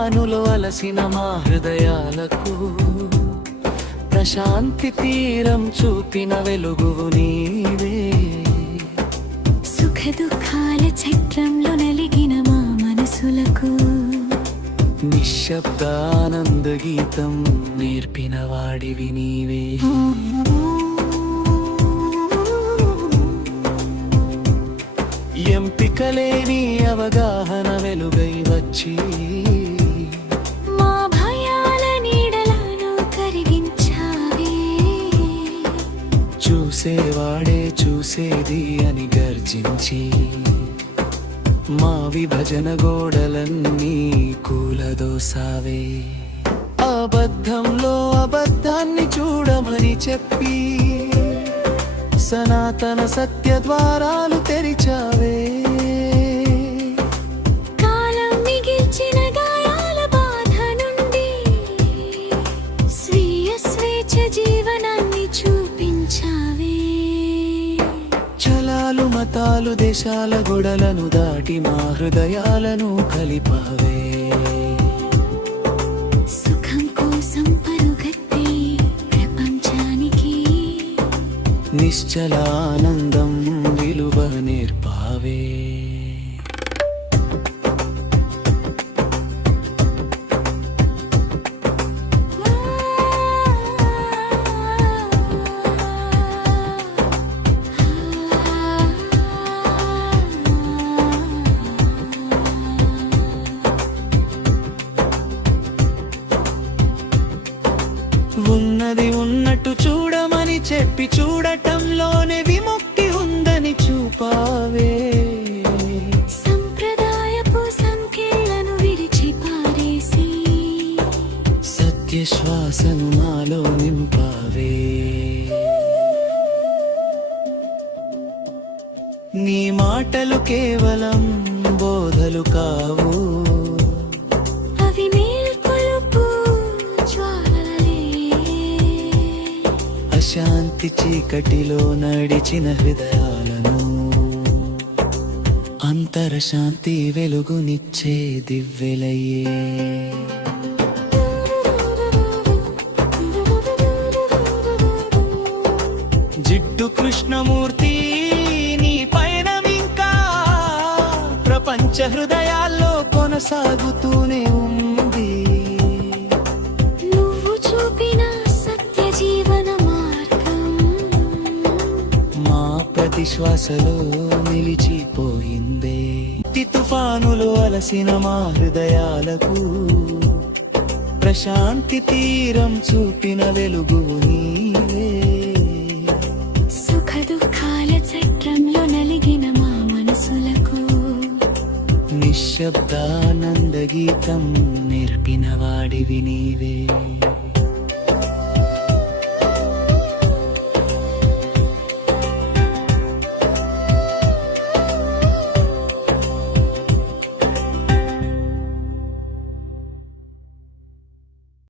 తుఫానులో అలసిన మా హృదయాలకు ప్రశాంతి తీరం చూపిన వెలుగువు నీవే. సుఖ దుఃఖాల చక్రంలో నలిగిన మా మనసులకు నిశ్శబ్దానంద గీతం నేర్పిన వాడివి నీవే. ఎంపికలేని అవగాహన వెలుగై వచ్చి మా భయాల నీడలను కరిగించావే. చూసేవాడే చూసేది అని గర్జించి మా విభజన గోడలన్నీ కూలదోసావే. అబద్ధంలో అబద్ధాన్ని చూడమని చెప్పి సనాతన సత్య ద్వారాలు తెరిచావే. కాలం మిగిల్చిన గాయాల బాధ నుండి స్వీయ స్వేచ్ఛ జీవనాన్ని చూపించావే. చలాలు మతాలు దేశాల గొడలను దాటి మా హృదయాలను కలిపావే. సుఖం కోసం పరుగెత్తే ప్రపంచానికి నిశ్చలానందం విలువ నేర్పావే. ఉన్నది ఉన్నట్టు చూడమని చెప్పి చూడటంలోనే విముక్తి ఉందని చూపావే. సంప్రదాయపు సంఖ్యలను విరిచి పారేసి సత్య శ్వాసను మాలో నింపావే. నీ మాటలు కేవలం బోధలు కావు, అవి మేల్కొలుపు జ్వాలలే. అశాంతి చీకటిలో నడిచిన హృదయాలను అంతరశాంతి వెలుగునిచ్చే దివ్వెలయ్యే. జిడ్డు కృష్ణమూర్తి నీ పయనమింకా ప్రపంచ హృదయాల్లో కొనసాగుతూనే ఉంది. నువ్వు చూపిన సత్య జీవన మార్గం మా ప్రతి శ్వాసలో నిలిచిపోయిందే. తుఫానులో అలసిన మా హృదయాలకు ప్రశాంతి తీరం చూపిన వెలుగు నీవే. సుఖ దుఃఖాల చక్రంలో నలిగిన మా మనసులకు నిశ్శబ్దానంద గీతం నేర్పిన వాడివి నీవే.